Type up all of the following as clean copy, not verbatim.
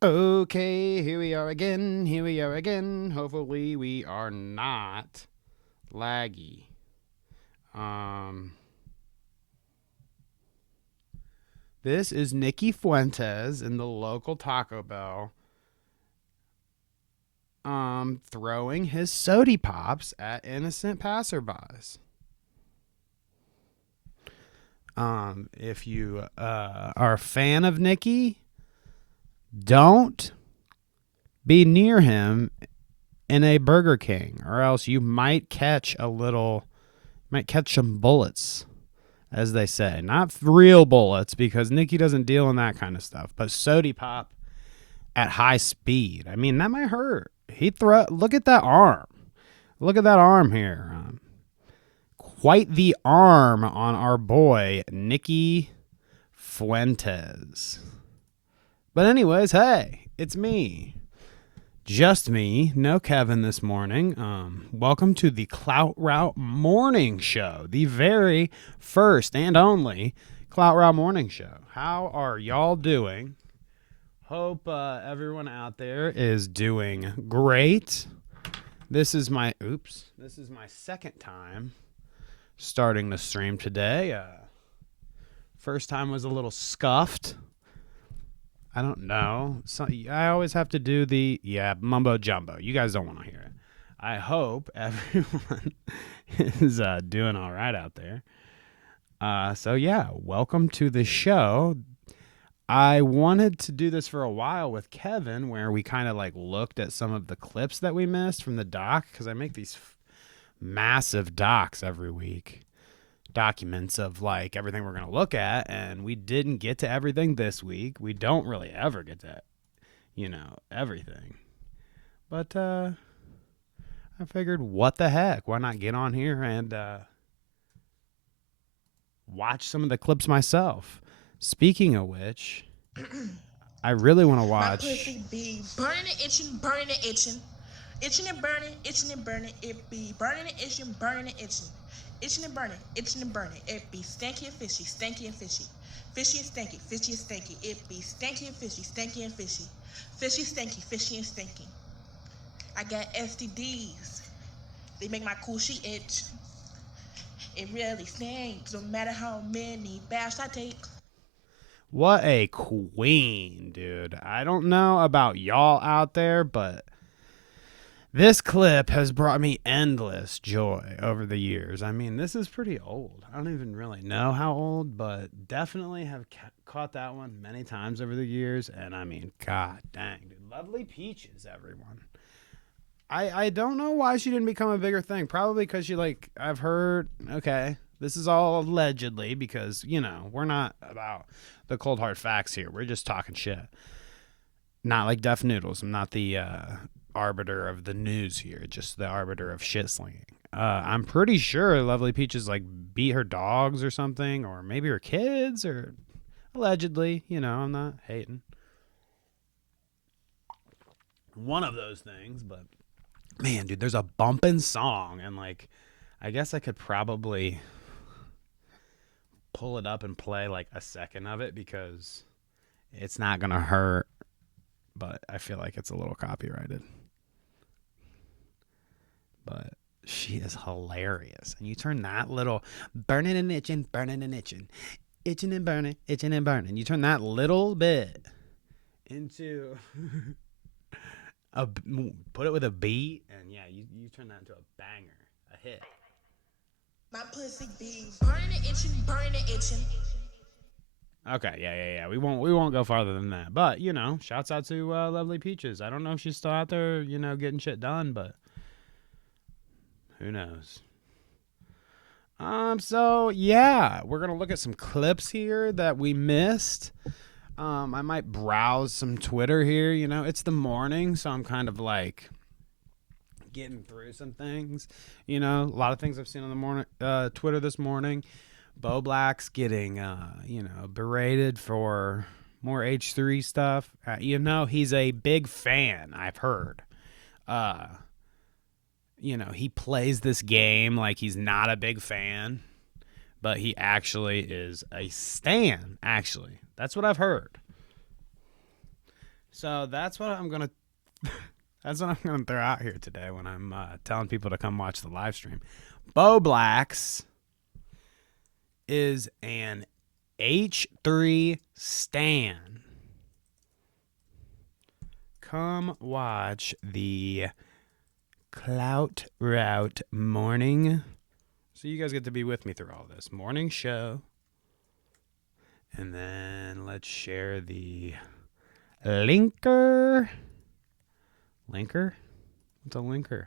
Okay, here we are again. Here we are again. Hopefully, we are not laggy. Um, this is Nicky Fuentes in the local Taco Bell, throwing his sodie pops at innocent passerbys. If you are a fan of Nicky, don't be near him in a Burger King, or else you might catch some bullets, as they say. Not real bullets, because Nicky doesn't deal in that kind of stuff, but sody pop at high speed. I mean, that might hurt. Look at that arm. Look at that arm here. Quite the arm on our boy, Nicky Fuentes. But anyways, hey, it's me. Just me, no Kevin this morning. Welcome to the Clout Route Morning Show, the very first and only Clout Route Morning Show. How are y'all doing? Hope everyone out there is doing great. This is my second time starting the stream today. First time was a little scuffed. I don't know. I always have to do the mumbo jumbo. You guys don't want to hear it. I hope everyone is doing all right out there. So yeah, welcome to the show. I wanted to do this for a while with Kevin, where we kind of like looked at some of the clips that we missed from the doc, because I make these massive docs every week. Documents of like everything we're going to look at, and we didn't get to everything this week. We don't really ever get to, everything. But I figured, what the heck? Why not get on here and watch some of the clips myself? Speaking of which, I really want to watch. My pussy be burning and itching, burning and itching. Itching and burning, itching and burning. It be burning and itching, burning and itching. Itching and burning, itching and burning. It be stanky and fishy, stanky and fishy. Fishy and stanky, fishy and stanky. It be stanky and fishy, stanky and fishy. Fishy, stanky, fishy and stanky. I got STDs. They make my coochie itch. It really stinks, no matter how many baths I take. What a queen, dude. I don't know about y'all out there, but this clip has brought me endless joy over the years. I mean, this is pretty old. I don't even really know how old, but definitely have caught that one many times over the years. And I mean, god dang, dude. Lovely Peaches, everyone. I don't know why she didn't become a bigger thing. Probably because I've heard, okay, this is all allegedly, because, we're not about the cold hard facts here. We're just talking shit. Not like Def Noodles. I'm not the arbiter of the news here, just the arbiter of shit slinging. I'm pretty sure Lovely Peaches beat her dogs or something, or maybe her kids, or allegedly. I'm not hating. One of those things, but man, dude, there's a bumping song, and I guess I could probably pull it up and play a second of it, because it's not gonna hurt, but I feel like it's a little copyrighted. But she is hilarious. And you turn that little burning and itching, itching and burning, itching and burning. You turn that little bit into put it with a beat, and yeah, you turn that into a banger, a hit. My pussy be burning and itching, burning and itching. Okay, yeah. We won't go farther than that. But shouts out to Lovely Peaches. I don't know if she's still out there, getting shit done, but who knows? So yeah, we're gonna look at some clips here that we missed. I might browse some Twitter here. It's the morning, so I'm kind of getting through some things. A lot of things I've seen on the morning Twitter this morning. Bo Black's getting berated for more H3 stuff. He's a big fan, I've heard. He plays this game like he's not a big fan, but he actually is a stan, actually. That's what I've heard. So that's what I'm gonna that's what I'm gonna throw out here today when I'm telling people to come watch the live stream. Bo Blacks is an H3 stan. Come watch the Clout Route morning. So you guys get to be with me through all this morning show. And then let's share the linker. Linker? What's a linker?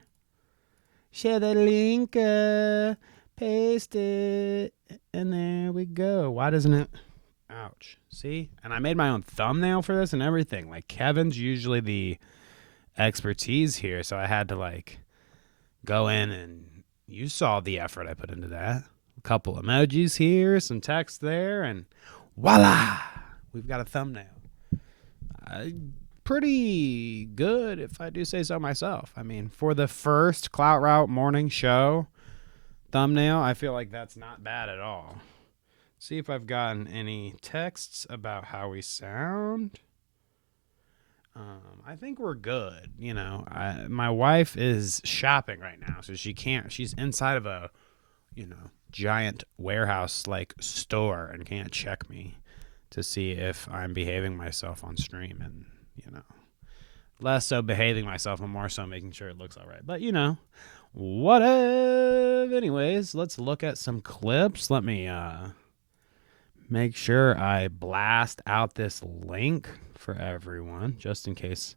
Share the linker. Paste it. And there we go. Why doesn't it? Ouch. See? And I made my own thumbnail for this and everything. Like, Kevin's usually the expertise here, so I had to, like, go in and you saw the effort I put into that. A couple emojis here, some text there, and voila! We've got a thumbnail. Pretty good, if I do say so myself. I mean, for the first Clout Route morning show thumbnail, I feel like that's not bad at all. See if I've gotten any texts about how we sound. I think we're good. You know, my wife is shopping right now, so she can't. She's inside of a, giant warehouse like store and can't check me to see if I'm behaving myself on stream, and less so behaving myself and more so making sure it looks all right. But whatever. Anyways, let's look at some clips. Let me make sure I blast out this link for everyone, just in case,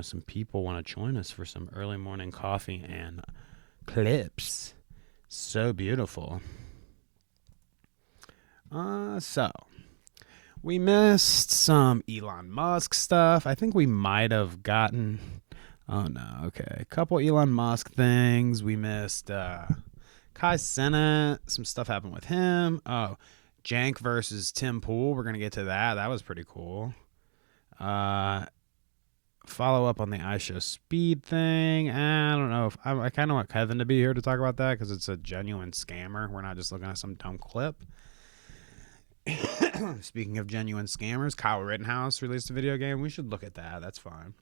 some people want to join us for some early morning coffee and clips. So beautiful. So we missed some Elon Musk stuff. I think we might have gotten, oh no, okay, a couple Elon Musk things. We missed Kai Cenat. Some stuff happened with him. Oh, Jank versus Tim Pool. We're going to get to that. That was pretty cool. Follow up on the iShow Speed thing. I don't know if I kind of want Kevin to be here to talk about that because it's a genuine scammer. We're not just looking at some dumb clip. Speaking of genuine scammers, Kyle Rittenhouse released a video game. We should look at that. That's fine.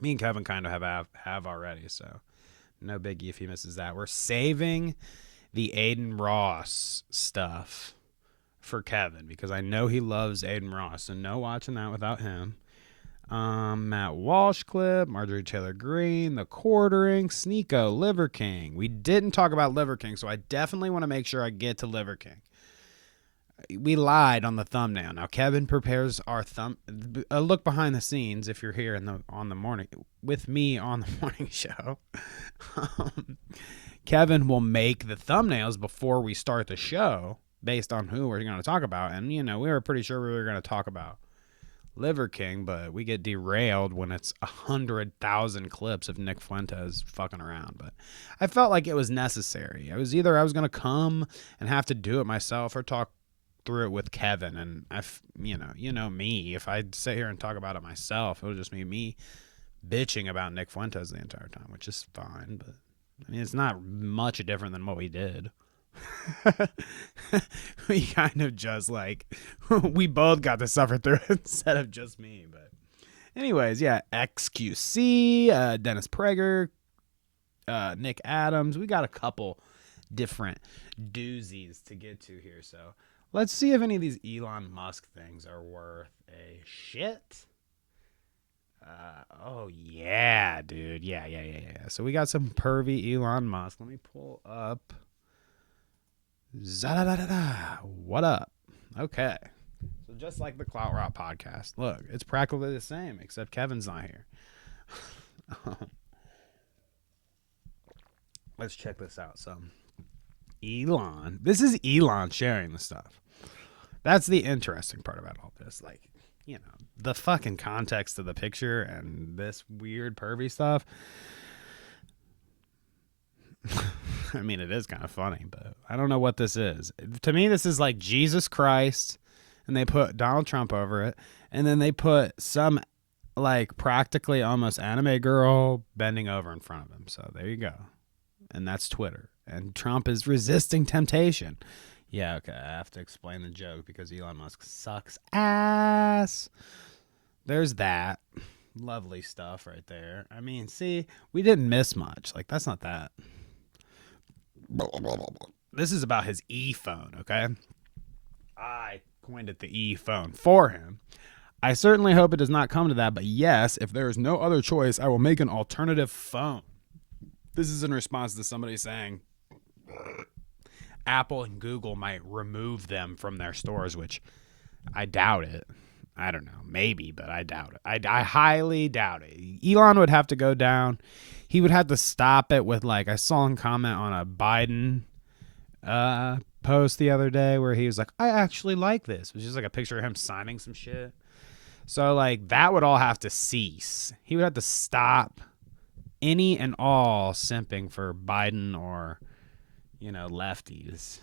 Me and Kevin kind of have already, so no biggie if he misses that. We're saving the Aiden Ross stuff for Kevin because I know he loves Aiden Ross, so no watching that without him. Matt Walsh clip, Marjorie Taylor Greene, TheQuartering, Sneeko, Liver King. We didn't talk about Liver King, so I definitely want to make sure I get to Liver King. We lied on the thumbnail. Now Kevin prepares our a look behind the scenes. If you're here on the morning with me on the morning show, Kevin will make the thumbnails before we start the show based on who we're going to talk about. And we were pretty sure we were going to talk about Liver King, but we get derailed when it's 100,000 clips of Nick Fuentes fucking around. But I felt like it was necessary. I was going to come and have to do it myself or talk through it with Kevin, and me, if I sit here and talk about it myself, it'll just be me bitching about Nick Fuentes the entire time, which is fine, but I mean it's not much different than what we did. We kind of just we both got to suffer through it instead of just me. But anyways, yeah, xQc, Dennis Prager, Nick Adams, we got a couple different doozies to get to here, so let's see if any of these Elon Musk things are worth a shit. Oh, yeah, dude. Yeah. So we got some pervy Elon Musk. Let me pull up. What up? Okay. So just like the Clout Route podcast. Look, it's practically the same, except Kevin's not here. Let's check this out. So Elon. This is Elon sharing the stuff. That's the interesting part about all this. The fucking context of the picture and this weird pervy stuff. I mean, it is kind of funny, but I don't know what this is. To me, this is like Jesus Christ, and they put Donald Trump over it, and then they put some, practically almost anime girl bending over in front of him. So there you go. And that's Twitter. And Trump is resisting temptation. Yeah, okay, I have to explain the joke because Elon Musk sucks ass. there's that. Lovely stuff right there. I mean, see, we didn't miss much. Like, that's not that. This is about his e-phone, okay? I coined it the e-phone for him. I certainly hope it does not come to that, but yes, if there is no other choice, I will make an alternative phone. This is in response to somebody saying Apple and Google might remove them from their stores, which I doubt it. I don't know. Maybe, but I doubt it. I highly doubt it. Elon would have to go down. He would have to stop it with, like, I saw him comment on a Biden post the other day where he was like, I actually like this. It was just like a picture of him signing some shit. So, like, that would all have to cease. He would have to stop any and all simping for Biden or, you know, lefties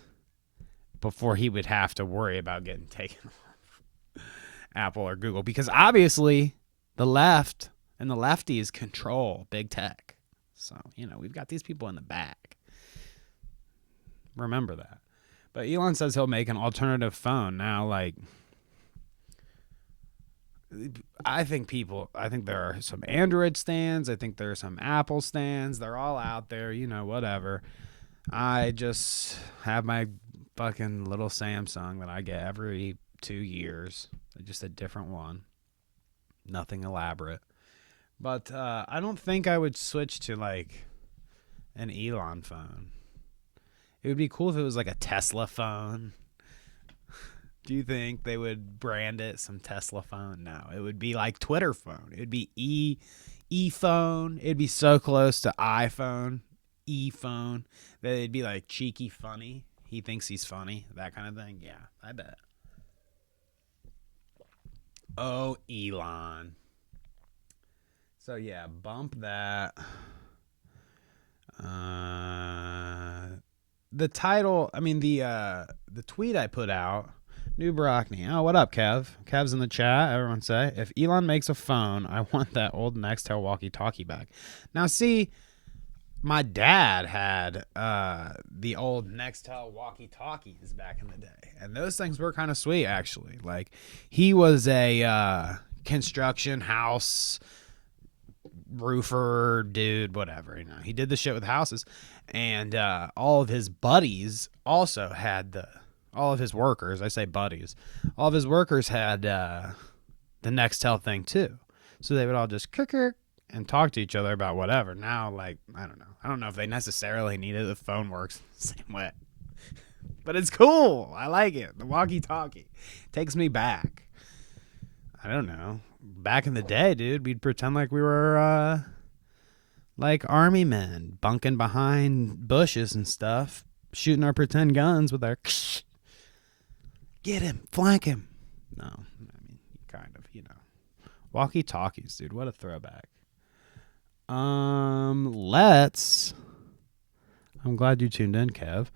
before he would have to worry about getting taken off Apple or Google. Because obviously the left and the lefties control big tech. So, you know, we've got these people in the back. Remember that. But Elon says he'll make an alternative phone. Now, like, I think there are some Android stands. I think there are some Apple stands. They're all out there, you know, whatever. I just have my fucking little Samsung that I get every 2 years. Just a different one. Nothing elaborate. But I don't think I would switch to, like, an Elon phone. It would be cool if it was like a Tesla phone. Do you think they would brand it some Tesla phone? No, it would be like Twitter phone. It would be e-phone. It'd be so close to iPhone, e-phone, that it'd be like cheeky funny. He thinks he's funny, that kind of thing. Yeah, I bet. Oh, Elon. So yeah, bump that. The title, I mean the tweet I put out, New Brockney. Oh, what up, Kev? Kev's in the chat. Everyone say, if Elon makes a phone, I want that old Nextel walkie-talkie back. Now, see, my dad had the old Nextel walkie-talkies back in the day, and those things were kind of sweet, actually. Like, he was a construction house roofer dude, whatever, you know. He did the shit with houses, and all of his buddies also had all of his workers, I say buddies, all of his workers had the Nextel thing too. So they would all just kirk and talk to each other about whatever. Now, like, I don't know if they necessarily need it. The phone works the same way, but it's cool. I like it. The walkie-talkie takes me back. I don't know. Back in the day, dude, we'd pretend like we were like army men, bunking behind bushes and stuff, shooting our pretend guns with our get him, flank him. No, I mean, kind of, you know. Walkie-talkies, dude, what a throwback. I'm glad you tuned in, Kev.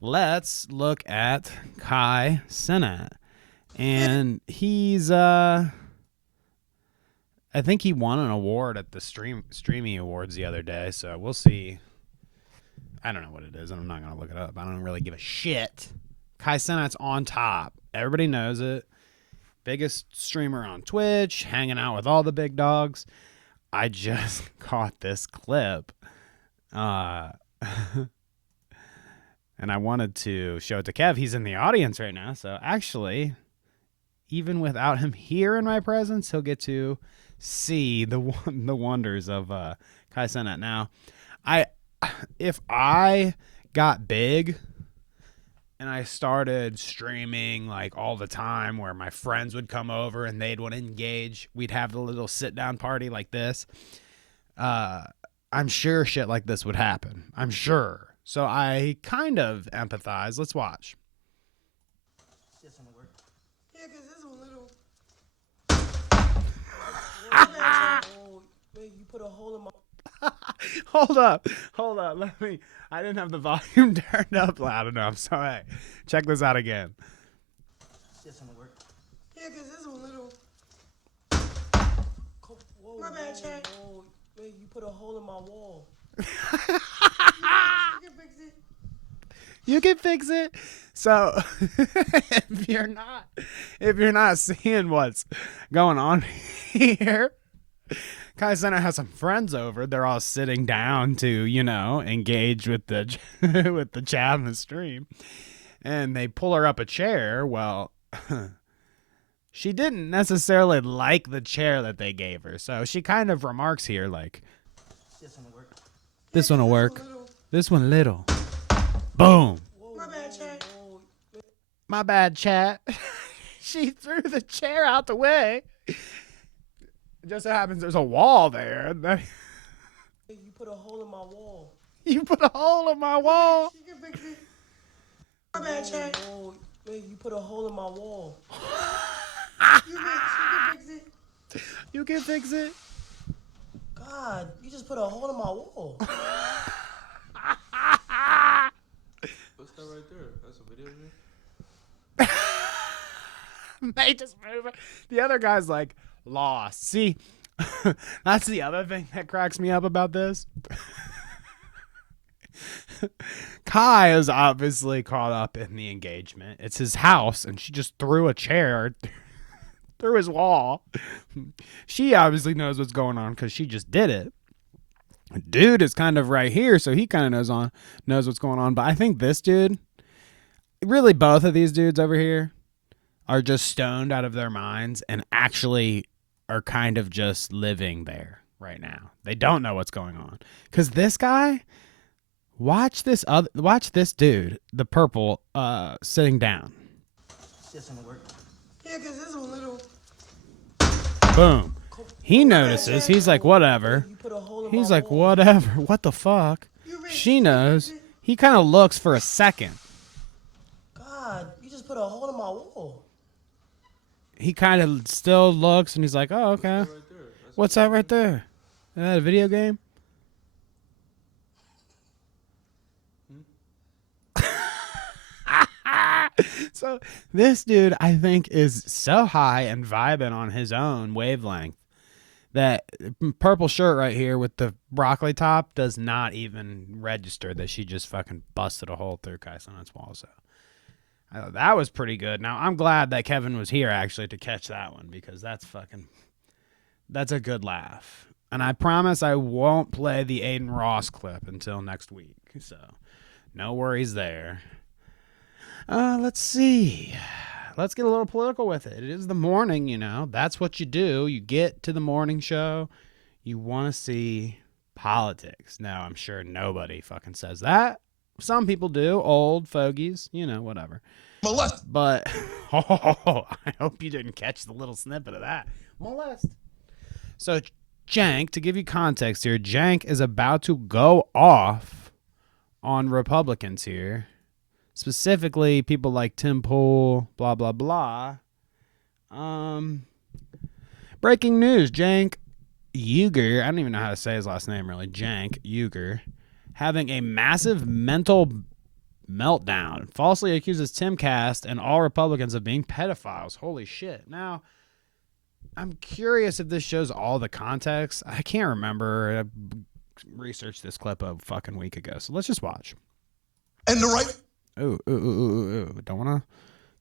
Let's look at Cenat. And he's I think he won an award at the Streamy Awards the other day, so we'll see. I don't know what it is, and I'm not going to look it up. I don't really give a shit. Cenat's on top. Everybody knows it. Biggest streamer on Twitch, hanging out with all the big dogs. I just caught this clip, and I wanted to show it to Kev. He's in the audience right now, so actually, even without him here in my presence, he'll get to see the wonders of Cenat. Now, if I got big and I started streaming like all the time, where my friends would come over and they'd want to engage, we'd have a little sit down party like this. I'm sure shit like this would happen. I'm sure. So I kind of empathize. Let's watch. Yeah, because this one little. Wait, you put a hole in my. Hold up. I didn't have the volume turned up loud enough. So hey, check this out again. This one work. Yeah, because this one little. Whoa, my bad, Chad. Wait, you put a hole in my wall. You can fix it. You can fix it. So if you're not seeing what's going on here, Kai Center has some friends over. They're all sitting down to, engage with the with the chat in the stream. And they pull her up a chair. Well, she didn't necessarily like the chair that they gave her. So she kind of remarks here like, This one will work. this one will work. This one little. Boom. My bad, chat. My bad, chat. She threw the chair out the way. It just so happens there's a wall there. You put a hole in my wall. You put a hole in my wall. She can fix it. My bad, chat. You put a hole in my wall. She can fix it. You can fix it. God, you just put a hole in my wall. What's that right there? That's a video game? They just move it. The other guy's like lost. See, that's the other thing that cracks me up about this. Kai is obviously caught up in the engagement. It's his house, and she just threw a chair through his wall. She obviously knows what's going on because she just did it. Dude is kind of right here, so he kind of knows what's going on. But I think this dude, really both of these dudes over here, are just stoned out of their minds and actually are kind of just living there right now. They don't know what's going on. Because this guy, watch this dude, the purple, sitting down. This one will work. Yeah, because this one little. Boom. He notices. He's like, whatever. You put a hole in He's my like, wall. whatever. What the fuck? She knows. He kind of looks for a second. God, you just put a hole in my wall. He kind of still looks and he's like, oh, okay. Right there. That's What's that right there? Is that a video game? So this dude, I think, is so high and vibing on his own wavelength that purple shirt right here with the broccoli top does not even register that she just fucking busted a hole through Kai Cenat's wall. So I thought that was pretty good. Now, I'm glad that Kevin was here actually to catch that one because that's a good laugh. And I promise I won't play the Aiden Ross clip until next week. So no worries there. Let's see. Let's get a little political with it. It is the morning, That's what you do. You get to the morning show. You want to see politics. Now, I'm sure nobody fucking says that. Some people do. Old fogies, whatever. But, I hope you didn't catch the little snippet of that. Molest. So, Jank, to give you context here, Jank is about to go off on Republicans here. Specifically, people like Tim Pool, blah, blah, blah. Breaking news, Jank Uger, I don't even know how to say his last name really, Jank Uger, having a massive mental meltdown. Falsely accuses Tim Cast and all Republicans of being pedophiles. Holy shit. Now, I'm curious if this shows all the context. I can't remember. I researched this clip a fucking week ago, so let's just watch. And the right Ooh. Don't want to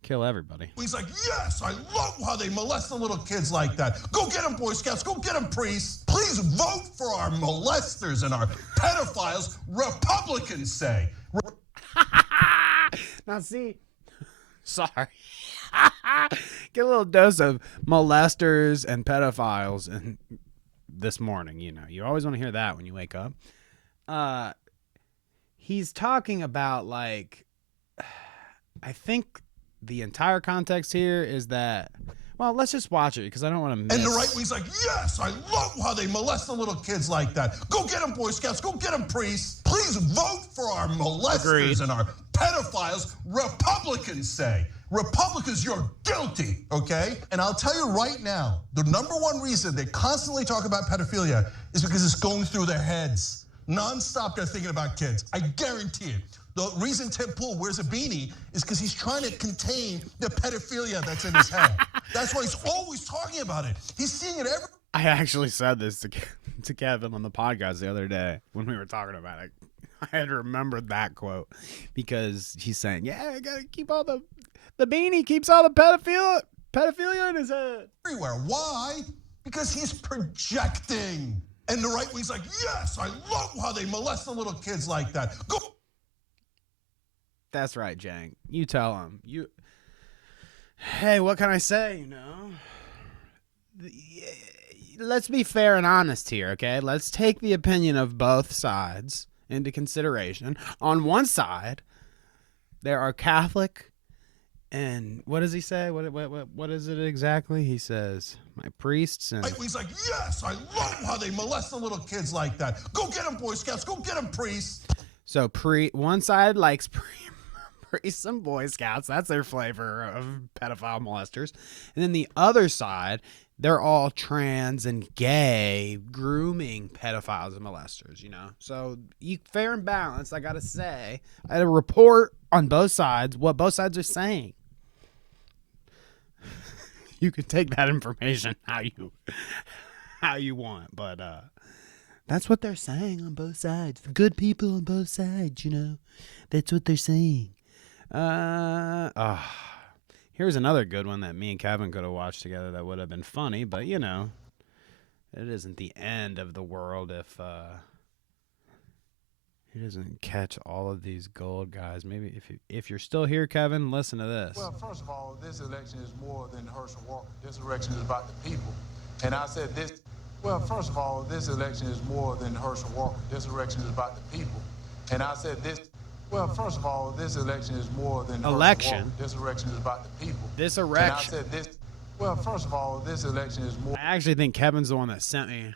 kill everybody. he's like, yes, I love how they molest the little kids like that. Go get them, Boy Scouts. Go get them, priests. Please vote for our molesters and our pedophiles, Republicans say. Now, see, sorry. Get a little dose of molesters and pedophiles and this morning, You always want to hear that when you wake up. He's talking about, I think the entire context here is that, well, let's just watch it because I don't want to miss. And the right wing's like, yes, I love how they molest the little kids like that. Go get them, Boy Scouts. Go get them, priests. Please vote for our molesters Agreed. and our pedophiles, Republicans say. Republicans, you're guilty, okay? And I'll tell you right now, the number one reason they constantly talk about pedophilia is because it's going through their heads. Non-stop, they're thinking about kids. I guarantee it. The reason Tim Pool wears a beanie is because he's trying to contain the pedophilia that's in his head. That's why he's always talking about it. He's seeing it every. I actually said this to Kevin on the podcast the other day when we were talking about it. I had remembered that quote because he's saying, yeah, I gotta keep all the beanie keeps all the pedophilia in his head. Everywhere. Why? Because he's projecting. And the right wing's like, yes, I love how they molest the little kids like that. Go. That's right, Jang. You tell him. Hey, what can I say, you know? Let's be fair and honest here, okay? Let's take the opinion of both sides into consideration. On one side, there are Catholic and what does he say? What is it exactly? He says, my priests and... He's like, yes, I love how they molest the little kids like that. Go get them, Boy Scouts. Go get them, priests. So one side likes priests and Boy Scouts. That's their flavor of pedophile molesters. And then the other side, they're all trans and gay grooming pedophiles and molesters, you know? So fair and balanced, I got to say. I had a report on both sides, what both sides are saying. You can take that information how you want, but that's what they're saying on both sides. The good people on both sides, you know. That's what they're saying. Here's another good one that me and Kevin could have watched together that would have been funny, but you know, it isn't the end of the world if he doesn't catch all of these gold guys. Maybe if you're still here, Kevin, listen to this. Well, first of all, this election is more than Herschel Walker. This election is about the people. And I said this. Well, first of all, this election is more than Herschel Walker. This election is about the people. And I said this. Well, first of all, this election is more than election. Herschel Walker. This election is about the people. This And election. I said this. Well, first of all, this election is more. I actually think Kevin's the one that sent me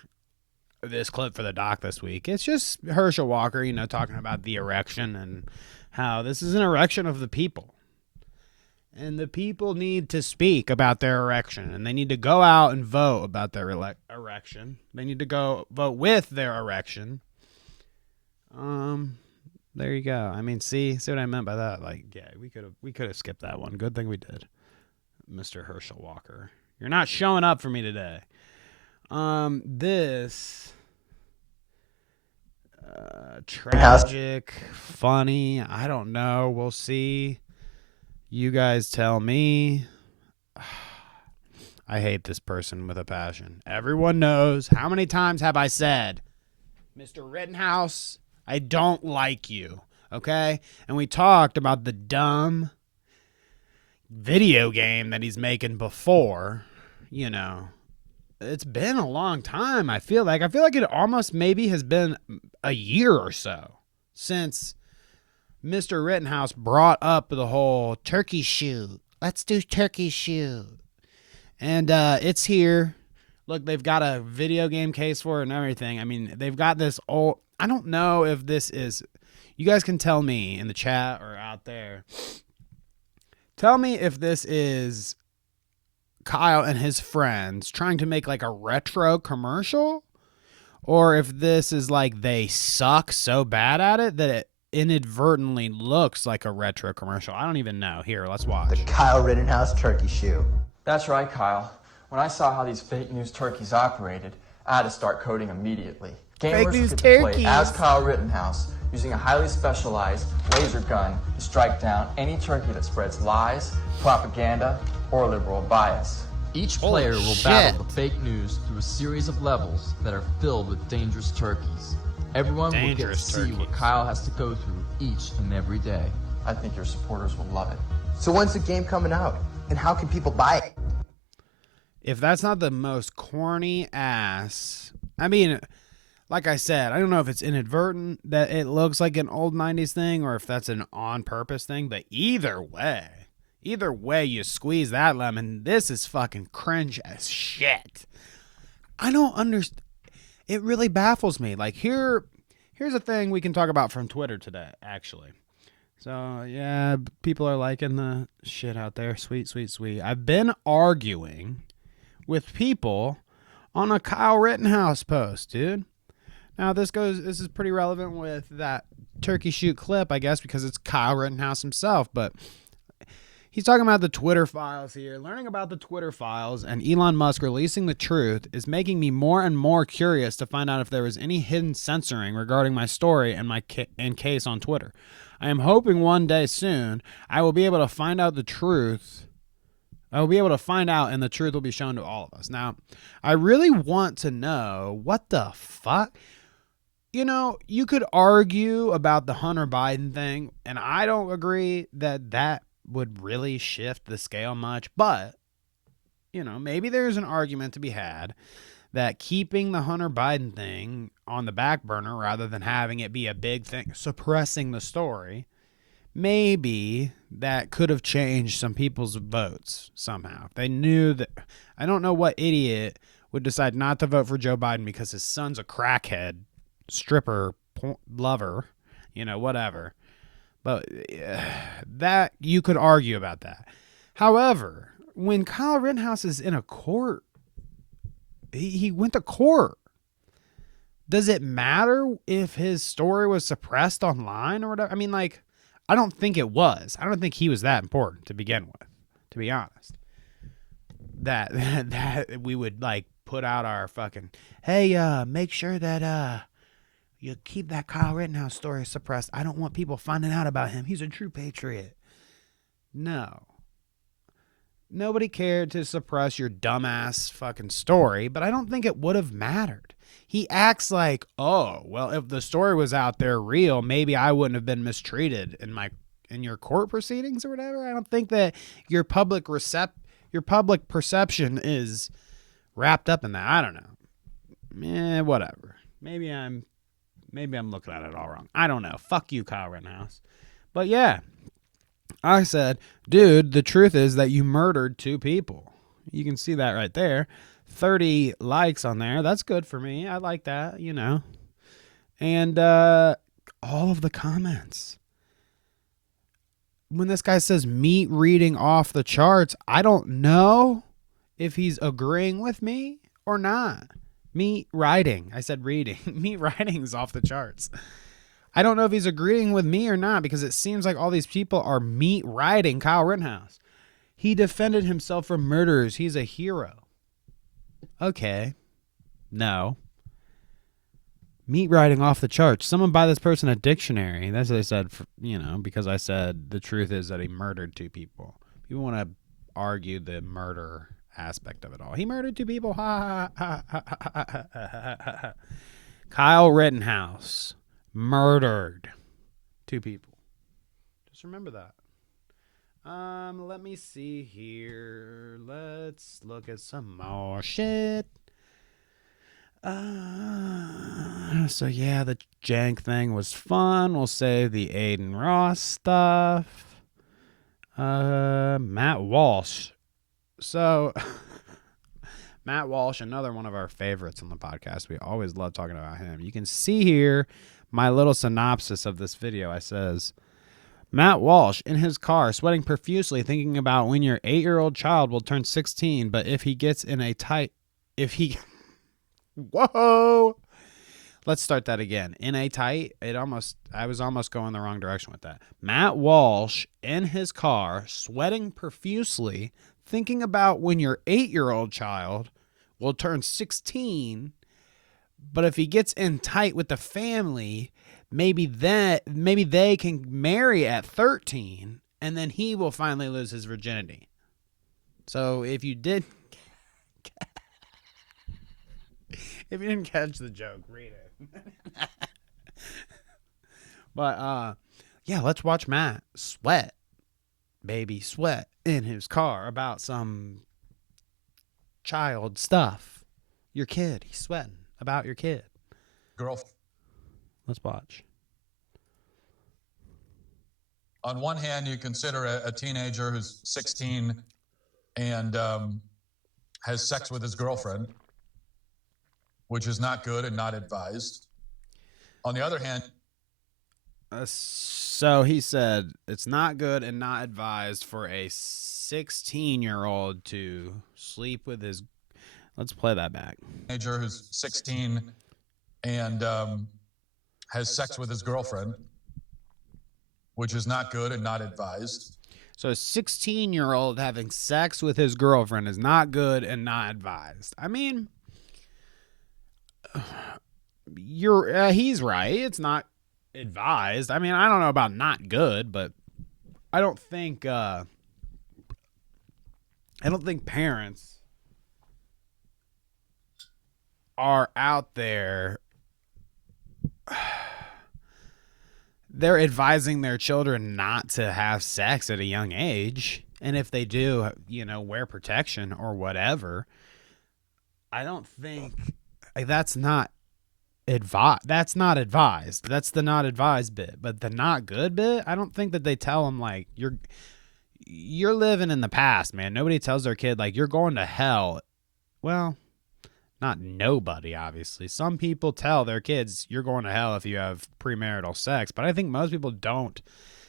this clip for the doc this week. It's just Herschel Walker, you know, talking about the erection and how this is an erection of the people. And the people need to speak about their erection, and they need to go out and vote about their erection. They need to go vote with their erection. There you go. I mean, see what I meant by that? Like, yeah, we could have skipped that one. Good thing we did. Mr. Herschel Walker, you're not showing up for me today. This tragic, funny, I don't know. We'll see. You guys tell me. I hate this person with a passion. Everyone knows. How many times have I said, Mr. Rittenhouse, I don't like you, okay? And we talked about the dumb video game that he's making before, you know. It's been a long time, I feel like. I feel like it almost maybe has been a year or so since Mr. Rittenhouse brought up the whole turkey shoot. Let's do turkey shoot. And it's here. Look, they've got a video game case for it and everything. I mean, they've got this old... I don't know if this is... You guys can tell me in the chat or out there. Tell me if this is Kyle and his friends trying to make like a retro commercial, or if this is like they suck so bad at it that it inadvertently looks like a retro commercial. I don't even know. Here, let's watch. The Kyle Rittenhouse turkey shoe. That's right, Kyle. When I saw how these fake news turkeys operated, I had to start coding immediately. Fake Gamers news get to play turkeys. as Kyle Rittenhouse, using a highly specialized laser gun to strike down any turkey that spreads lies, propaganda, or liberal bias. Each Holy player will shit. battle the fake news through a series of levels that are filled with dangerous turkeys. Everyone will get to Dangerous see what turkeys. Kyle has to go through each and every day. I think your supporters will love it. So when's the game coming out? And how can people buy it? If that's not the most corny ass... I mean, like I said, I don't know if it's inadvertent that it looks like an old 90s thing or if that's an on-purpose thing, but either way you squeeze that lemon, this is fucking cringe as shit. I don't understand. It really baffles me. Like, here's a thing we can talk about from Twitter today, actually. So, yeah, people are liking the shit out there. Sweet, sweet, sweet. I've been arguing with people on a Kyle Rittenhouse post, dude. Now, this is pretty relevant with that turkey shoot clip, I guess, because it's Kyle Rittenhouse himself, but He's talking about the Twitter files here. Learning about the Twitter files and Elon Musk releasing the truth is making me more and more curious to find out if there was any hidden censoring regarding my story and my case on Twitter. I am hoping one day soon I will be able to find out the truth. I will be able to find out, and the truth will be shown to all of us. Now, I really want to know what the fuck. You know, you could argue about the Hunter Biden thing, and I don't agree that would really shift the scale much, but you know, maybe there's an argument to be had that keeping the Hunter Biden thing on the back burner rather than having it be a big thing, suppressing the story, maybe that could have changed some people's votes somehow. If they knew that, I don't know what idiot would decide not to vote for Joe Biden because his son's a crackhead, stripper, lover, you know, whatever. But that, you could argue about that. However, when Kyle Rittenhouse is in a court, he went to court. Does it matter if his story was suppressed online or whatever? I mean, like, I don't think it was. I don't think he was that important to begin with, to be honest. That we would, like, put out our fucking, hey, make sure that, you keep that Kyle Rittenhouse story suppressed. I don't want people finding out about him. He's a true patriot. No. Nobody cared to suppress your dumbass fucking story, but I don't think it would have mattered. He acts like, oh, well, if the story was out there real, maybe I wouldn't have been mistreated in your court proceedings or whatever. I don't think that your public perception is wrapped up in that. I don't know. Whatever. Maybe I'm looking at it all wrong. I don't know. Fuck you, Kyle Rittenhouse. But yeah, I said, dude, the truth is that you murdered 2 people. You can see that right there. 30 likes on there. That's good for me. I like that, you know. And all of the comments. When this guy says meat reading off the charts, I don't know if he's agreeing with me or not. Meat writing. I said reading. Meat writing's off the charts. I don't know if he's agreeing with me or not because it seems like all these people are meat writing Kyle Rittenhouse. He defended himself from murderers. He's a hero. Okay. No. Meat writing off the charts. Someone buy this person a dictionary. That's what they said, because I said the truth is that he murdered 2 people. People want to argue the murder aspect of it all. He murdered 2 people. Ha, ha, ha, ha, ha, ha, ha, ha. Kyle Rittenhouse murdered 2 people. Just remember that. Let me see here. Let's look at some more shit. So yeah, the jank thing was fun. We'll save the Aiden Ross stuff. Matt Walsh. So Matt Walsh, another one of our favorites on the podcast. We always love talking about him. You can see here my little synopsis of this video. I says, Matt Walsh in his car sweating profusely thinking about when your 8-year-old child will turn 16, but if he gets in a tight, whoa, let's start that again. In a tight, I was almost going the wrong direction with that. Matt Walsh in his car sweating profusely thinking about when your 8-year-old child will turn 16, but if he gets in tight with the family, maybe they can marry at 13, and then he will finally lose his virginity. So if you didn't catch the joke, read it. But yeah, let's watch Matt sweat in his car about some child stuff. Your kid, he's sweating about your kid. Girlfriend. Let's watch. On one hand, you consider a teenager who's 16 and has sex with his girlfriend, which is not good and not advised. On the other hand, so he said it's not good and not advised for a 16-year-old to sleep with his. Let's play that back. Teenager who's 16 and has sex with his girlfriend, which is not good and not advised. So a 16-year-old having sex with his girlfriend is not good and not advised. I mean, he's right. It's not advised. I mean, I don't know about not good, but I don't think parents are out there. They're advising their children not to have sex at a young age. And if they do, wear protection or whatever. I don't think that's not advised. That's not advised. That's the not advised bit. But the not good bit, I don't think that they tell them, like, you're living in the past, man. Nobody tells their kid, like, you're going to hell. Well, not nobody, obviously. Some people tell their kids you're going to hell if you have premarital sex, but I think most people don't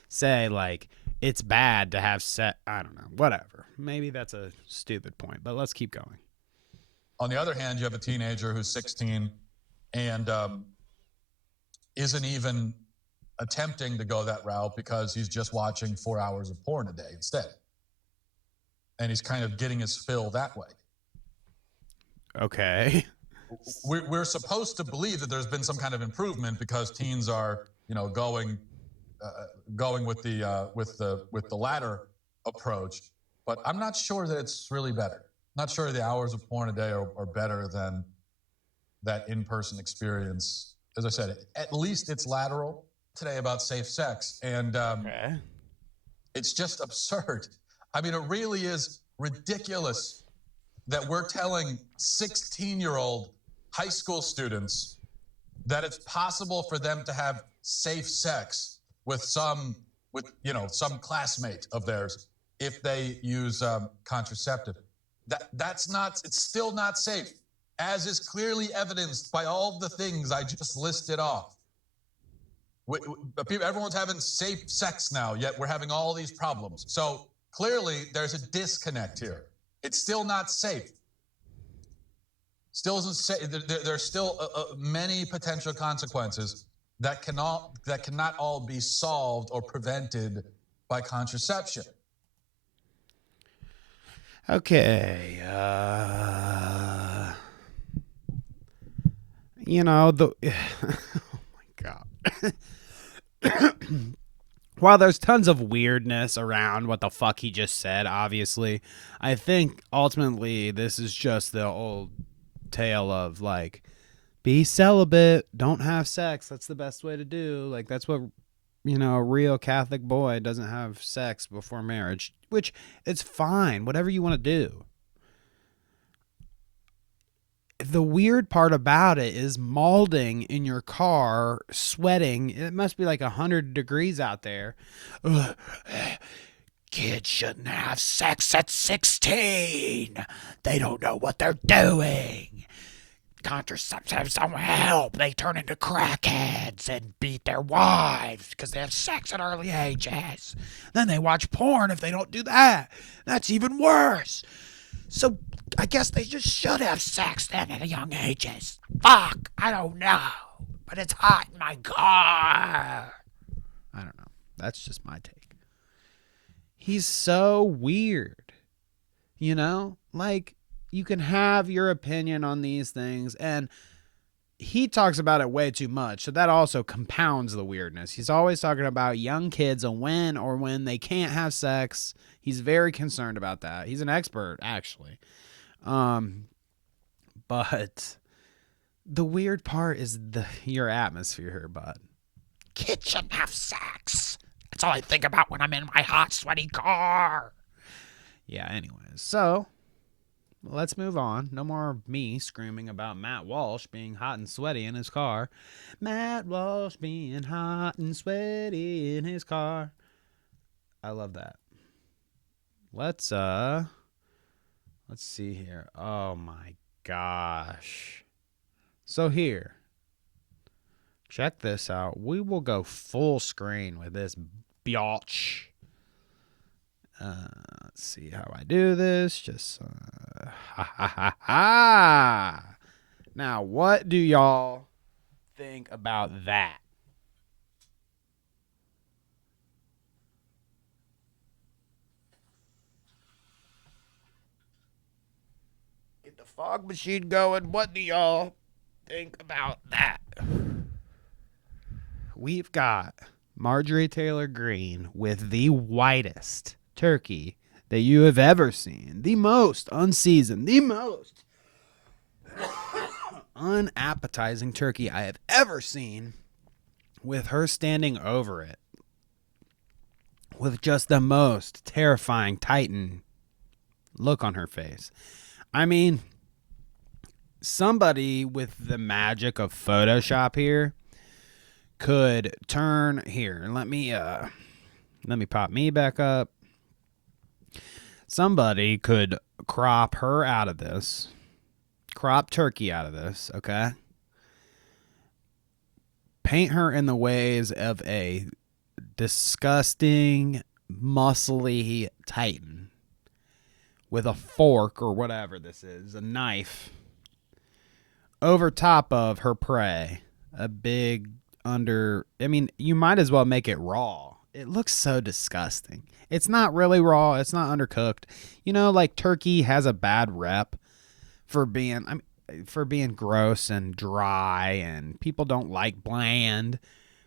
say, like, it's bad to have sex. I don't know. Whatever. Maybe that's a stupid point, but let's keep going. On the other hand, you have a teenager who's 16 and isn't even attempting to go that route because he's just watching 4 hours of porn a day instead. And he's kind of getting his fill that way. Okay. We're supposed to believe that there's been some kind of improvement because teens are, going with the latter approach. But I'm not sure that it's really better. Not sure the hours of porn a day are better than that in-person experience. As I said, at least it's lateral. Today about safe sex, and it's just absurd. I mean, it really is ridiculous that we're telling 16-year-old high school students that it's possible for them to have safe sex with some classmate of theirs if they use contraceptive. It's still not safe, as is clearly evidenced by all the things I just listed off. Everyone's having safe sex now, yet we're having all these problems. So clearly there's a disconnect here. It's still not safe. Still isn't safe. There's still many potential consequences that cannot all be solved or prevented by contraception. Okay. Oh my God. While there's tons of weirdness around what the fuck he just said, obviously, I think ultimately this is just the old tale of, like, be celibate, don't have sex. That's the best way to do. Like, that's what, a real Catholic boy doesn't have sex before marriage, which it's fine. Whatever you want to do. The weird part about it is molding in your car, sweating. It must be like 100 degrees out there. Ugh. Kids shouldn't have sex at 16. They don't know what they're doing. Contraceptives don't help. They turn into crackheads and beat their wives because they have sex at early ages. Then they watch porn if they don't do that. That's even worse. So I guess they just should have sex then at young ages. Fuck, I don't know. But it's hot in my car. I don't know. That's just my take. He's so weird. Like, you can have your opinion on these things, and he talks about it way too much, so that also compounds the weirdness. He's always talking about young kids and when they can't have sex. He's very concerned about that. He's an expert, actually. But the weird part is your atmosphere here, bud. Kids shouldn't have sex. That's all I think about when I'm in my hot, sweaty car. Yeah, anyways. So, let's move on. No more me screaming about Matt Walsh being hot and sweaty in his car. Matt Walsh being hot and sweaty in his car. I love that. Let's see here. Oh my gosh. So here. Check this out. We will go full screen with this biatch. Let's see how I do this. Just Now, what do y'all think about that? fog machine going. What do y'all think about that? We've got Marjorie Taylor Greene with the whitest turkey that you have ever seen. The most unseasoned, the most unappetizing turkey I have ever seen, with her standing over it with just the most terrifying Titan look on her face. I mean, somebody with the magic of Photoshop here could turn here. Let me pop me back up. Somebody could crop her out of this. Crop turkey out of this, okay? Paint her in the ways of a disgusting, muscly Titan with a fork or whatever this is, a knife, over top of her prey. A big you might as well make it raw. It looks so disgusting. It's not really raw. It's not undercooked. You know, like turkey has a bad rep for being gross and dry, and people don't like bland.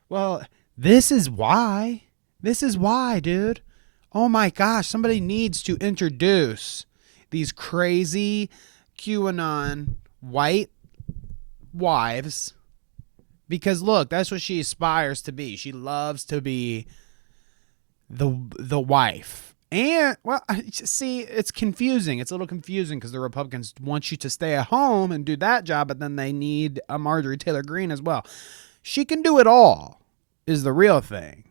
Well, this is why. This is why, dude. Oh my gosh, somebody needs to introduce these crazy QAnon white wives, because look, that's what she aspires to be. She loves to be the wife. And, well, see, it's confusing. It's a little confusing because the Republicans want you to stay at home and do that job, but then they need a Marjorie Taylor Greene as well. She can do it all, is the real thing.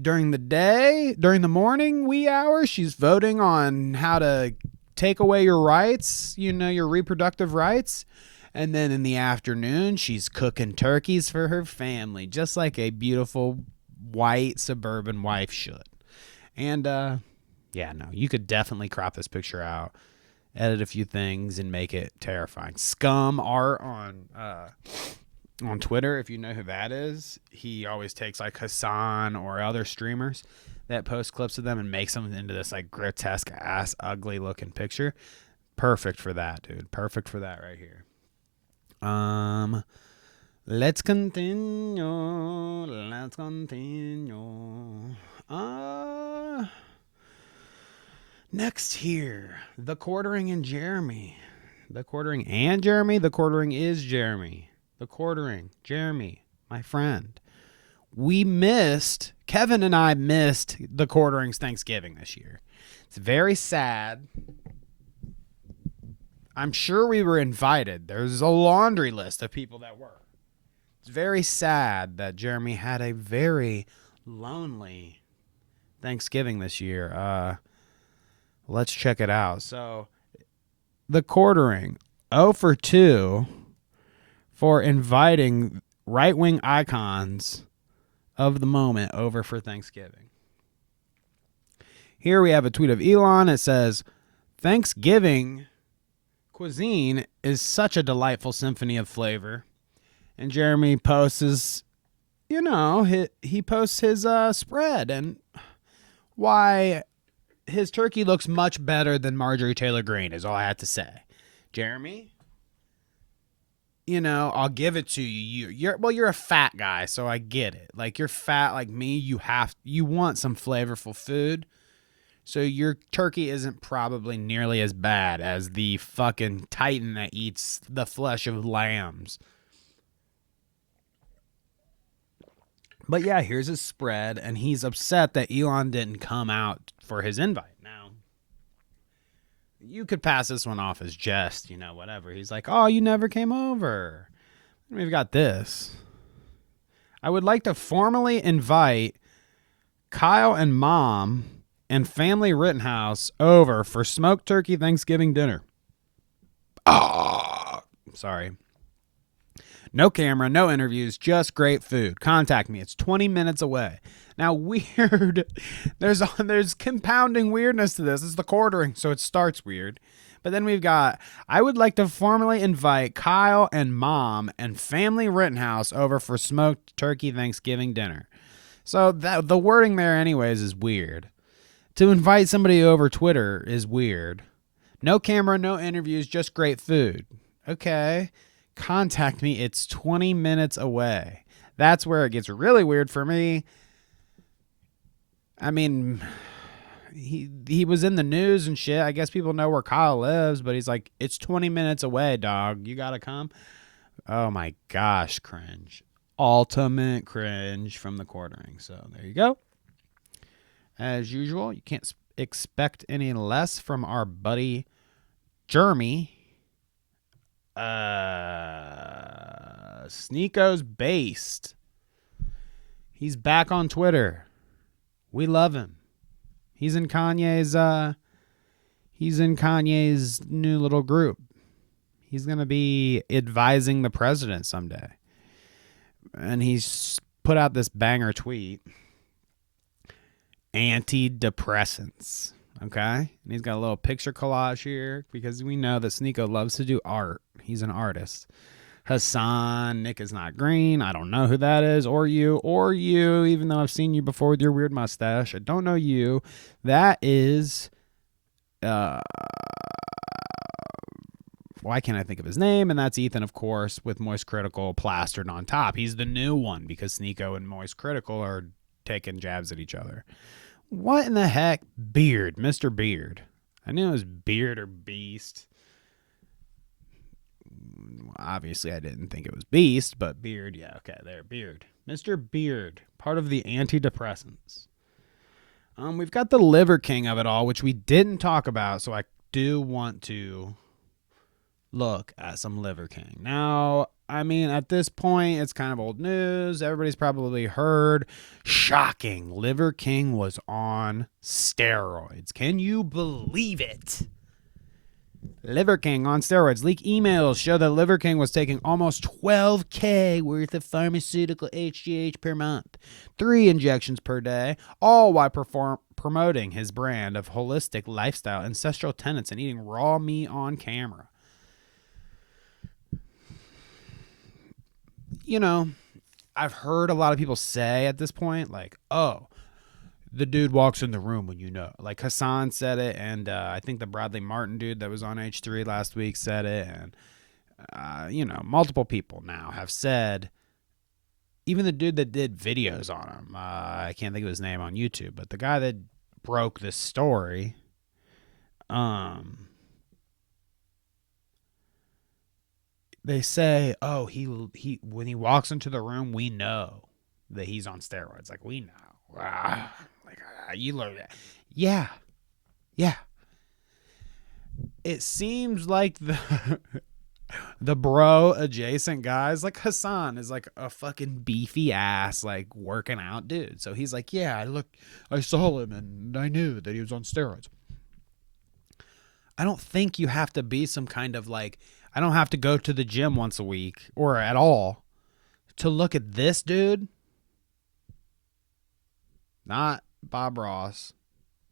During the day, during the morning wee hours, she's voting on how to take away your rights, your reproductive rights. And then in the afternoon, she's cooking turkeys for her family, just like a beautiful white suburban wife should. And, you could definitely crop this picture out, edit a few things, and make it terrifying. Scum Art on Twitter, if you know who that is, he always takes like Hassan or other streamers that post clips of them and makes them into this like grotesque ass ugly looking picture. Perfect for that, dude. Perfect for that right here. Let's continue. Next here, TheQuartering and Jeremy. TheQuartering and Jeremy. TheQuartering is Jeremy. TheQuartering, Jeremy, my friend. Kevin and I missed TheQuartering's Thanksgiving this year. It's very sad. I'm sure we were invited. There's a laundry list of people that were. It's very sad that Jeremy had a very lonely Thanksgiving this year. Let's check it out. So, TheQuartering, 0 for 2 for inviting right-wing icons of the moment over for Thanksgiving. Here we have a tweet of Elon. It says, Thanksgiving cuisine is such a delightful symphony of flavor. And Jeremy posts his, he posts his spread and why his turkey looks much better than Marjorie Taylor Greene is all I had to say. Jeremy, I'll give it to you. You're a fat guy, so I get it. Like, you're fat like me. You want some flavorful food. So your turkey isn't probably nearly as bad as the fucking Titan that eats the flesh of lambs. But yeah, here's his spread, and he's upset that Elon didn't come out for his invite. Now, you could pass this one off as jest, whatever. He's like, oh, you never came over. And we've got this. I would like to formally invite Kyle and Mom and Family Rittenhouse over for smoked turkey Thanksgiving dinner. Sorry. No camera, no interviews, just great food. Contact me. It's 20 minutes away. Now, weird. There's compounding weirdness to this. It's TheQuartering, so it starts weird. But then we've got, I would like to formally invite Kyle and Mom and Family Rittenhouse over for smoked turkey Thanksgiving dinner. So the wording there anyways is weird. To invite somebody over Twitter is weird. No camera, no interviews, just great food. Okay. Contact me. It's 20 minutes away. That's where it gets really weird for me. I mean, he was in the news and shit. I guess people know where Kyle lives, but he's like, it's 20 minutes away, dog. You got to come? Oh, my gosh, cringe. Ultimate cringe from TheQuartering. So there you go. As usual, you can't expect any less from our buddy Jeremy. Sneako's based. He's back on Twitter. We love him. He's in Kanye's new little group. He's going to be advising the president someday. And he's put out this banger tweet. Antidepressants. Okay? And he's got a little picture collage here because we know that Sneako loves to do art. He's an artist. Hassan, Nick is not green. I don't know who that is, or you, even though I've seen you before with your weird mustache. I don't know you. That is, why can't I think of his name? And that's Ethan, of course, with Moist Critical plastered on top. He's the new one because Sneako and Moist Critical are taking jabs at each other. What in the heck? Beard, Mr. Beard. I knew it was Beard or Beast. Obviously, I didn't think it was Beast, but Beard, yeah, okay, there, Beard. Mr. Beard, part of the antidepressants. We've got the Liver King of it all, which we didn't talk about, so I do want to look at some Liver King. Now, I mean, at this point, it's kind of old news. Everybody's probably heard. Shocking. Liver King was on steroids. Can you believe it? Liver King on steroids. Leak emails show that Liver King was taking almost $12K worth of pharmaceutical HGH per month, 3 injections per day, all while promoting his brand of holistic lifestyle, ancestral tenets, and eating raw meat on camera. You know, I've heard a lot of people say at this point, like, oh, the dude walks in the room when you know. Like Hassan said it, and I think the Bradley Martin dude that was on H3 last week said it, and, you know, multiple people now have said, even the dude that did videos on him, I can't think of his name on YouTube, but the guy that broke this story, they say, oh, he when he walks into the room, we know that he's on steroids. Like, we know. You learn that. Yeah. It seems like the bro adjacent guys, like Hassan is like a fucking beefy ass, like working out dude. So he's like, yeah, I saw him and I knew that he was on steroids. I don't think you have to be some kind of like, I don't have to go to the gym once a week or at all to look at this dude. Not Bob Ross.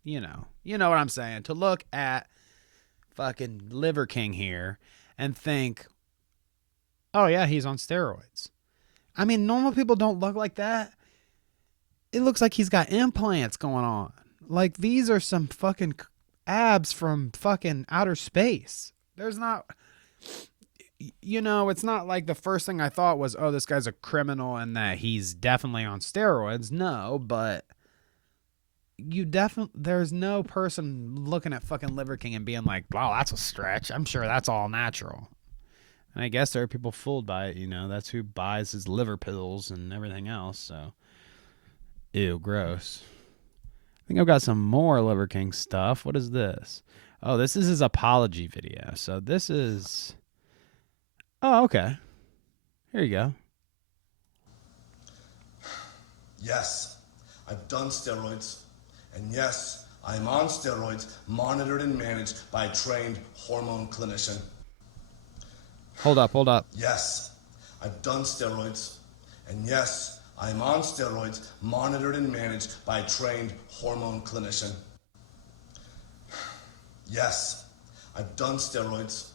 You know what I'm saying. To look at fucking Liver King here and think, oh yeah, he's on steroids. I mean, normal people don't look like that. It looks like he's got implants going on. Like, these are some fucking abs from fucking outer space. There's not, you know, it's not like the first thing I thought was, oh, this guy's a criminal and that he's definitely on steroids. No, but there's no person looking at fucking Liver King and being like, wow, that's a stretch. I'm sure that's all natural. And I guess there are people fooled by it, you know. That's who buys his liver pills and everything else. So, ew, gross. I think I've got some more Liver King stuff. What is this? Oh, this is his apology video. So this is, oh, okay. Here you go. Yes, I've done steroids. And yes, I'm on steroids, monitored and managed by a trained hormone clinician. Hold up. Yes, I've done steroids. And yes, I'm on steroids, monitored and managed by a trained hormone clinician. Yes, I've done steroids.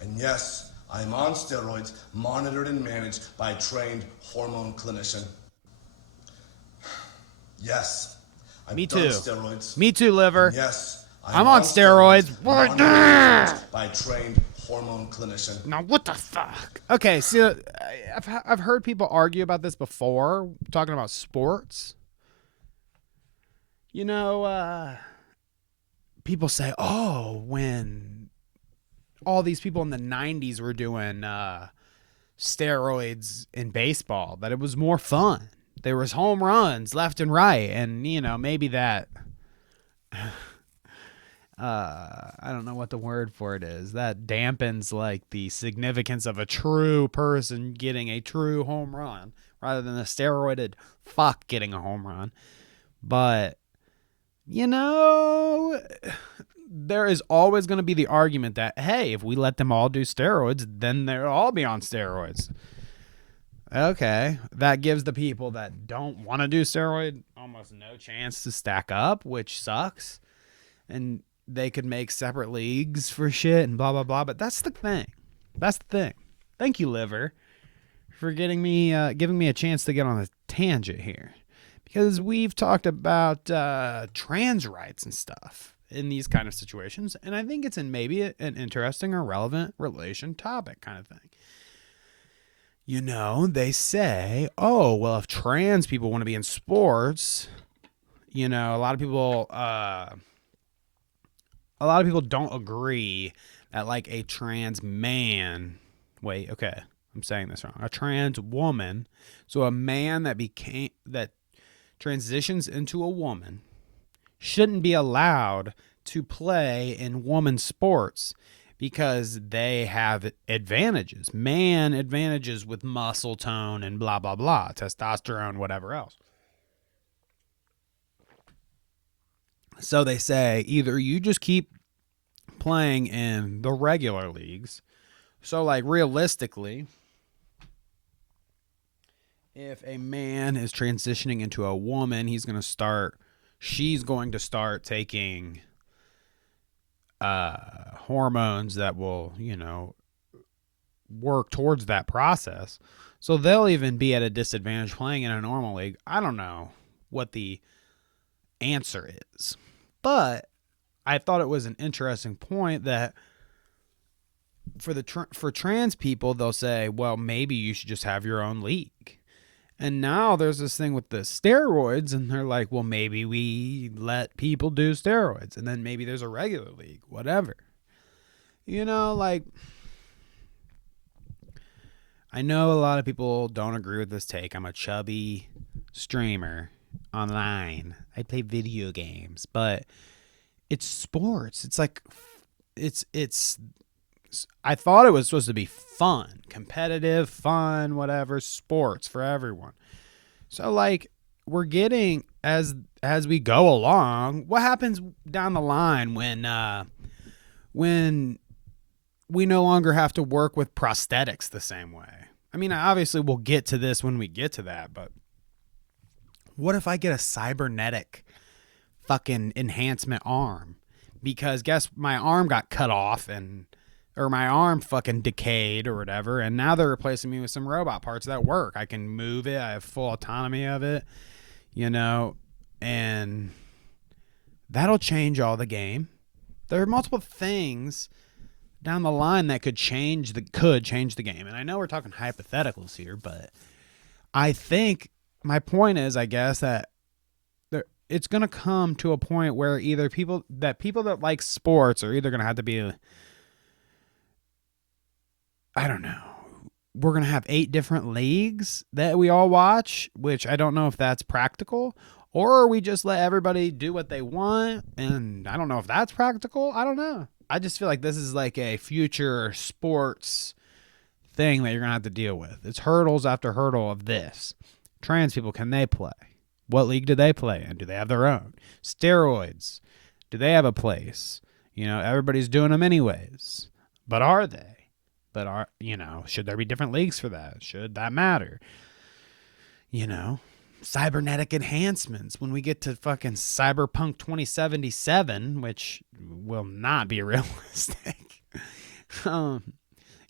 And yes, I'm on steroids, monitored and managed by a trained hormone clinician. Yes. I've Me done too. steroids. Me too, Liver. And yes, I'm on steroids right now. By a trained hormone clinician. Now, what the fuck? Okay, so I've heard people argue about this before, talking about sports. You know, people say, oh, when all these people in the 90s were doing steroids in baseball, that it was more fun. There was home runs left and right, and, you know, maybe that... I don't know what the word for it is. That dampens like the significance of a true person getting a true home run rather than a steroided fuck getting a home run. But, you know, there is always going to be the argument that, hey, if we let them all do steroids, then they'll all be on steroids. Okay, that gives the people that don't want to do steroid almost no chance to stack up, which sucks. And they could make separate leagues for shit and blah, blah, blah. But that's the thing. That's the thing. Thank you, Liver, for giving me a chance to get on a tangent here. Because we've talked about trans rights and stuff in these kind of situations. And I think it's maybe an interesting or relevant relation topic kind of thing. You know, they say, oh, well, if trans people want to be in sports, you know, a lot of people don't agree that like a trans man, I'm saying this wrong. A trans woman, so a man that transitions into a woman shouldn't be allowed to play in women's sports because they have advantages, man advantages with muscle tone and blah, blah, blah, testosterone, whatever else. So they say either you just keep playing in the regular leagues. So like realistically, if a man is transitioning into a woman, she's going to start taking hormones that will, you know, work towards that process. So they'll even be at a disadvantage playing in a normal league. I don't know what the answer is, but I thought it was an interesting point that for trans people, they'll say, well, maybe you should just have your own league. And now there's this thing with the steroids, and they're like, well, maybe we let people do steroids, and then maybe there's a regular league, whatever. You know, like, I know a lot of people don't agree with this take. I'm a chubby streamer online. I play video games, but it's sports. It's like, I thought it was supposed to be fun, competitive, fun, whatever, sports for everyone. So like we're getting as we go along, what happens down the line when we no longer have to work with prosthetics the same way? I mean, obviously we'll get to this when we get to that, but what if I get a cybernetic fucking enhancement arm? Because guess my arm got cut off or my arm fucking decayed or whatever, and now they're replacing me with some robot parts that work. I can move it. I have full autonomy of it, you know, and that'll change all the game. There are multiple things down the line that could change the game. And I know we're talking hypotheticals here, but I think my point is, I guess, that it's going to come to a point where either people that like sports are either going to have to be, I don't know, we're going to have 8 different leagues that we all watch, which I don't know if that's practical, or we just let everybody do what they want, and I don't know if that's practical. I don't know. I just feel like this is like a future sports thing that you're going to have to deal with. It's hurdles after hurdle of this. Trans people, can they play? What league do they play in? Do they have their own? Steroids, do they have a place? You know, everybody's doing them anyways. But are they? Should there be different leagues for that? Should that matter? You know, cybernetic enhancements when we get to fucking Cyberpunk 2077, which will not be realistic.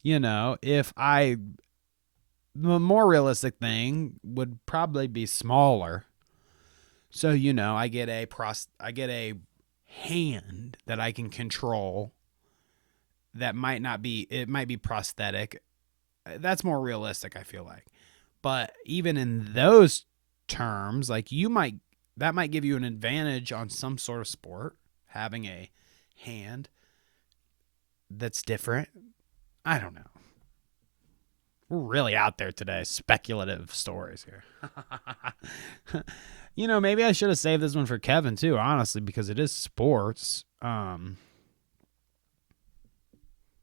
You know, the more realistic thing would probably be smaller. So, you know, I get a hand that I can control that might not be, it might be prosthetic. That's more realistic, I feel like. But even in those terms, like that might give you an advantage on some sort of sport, having a hand that's different. I don't know. We're really out there today. Speculative stories here. You know, maybe I should have saved this one for Kevin too, honestly, because it is sports.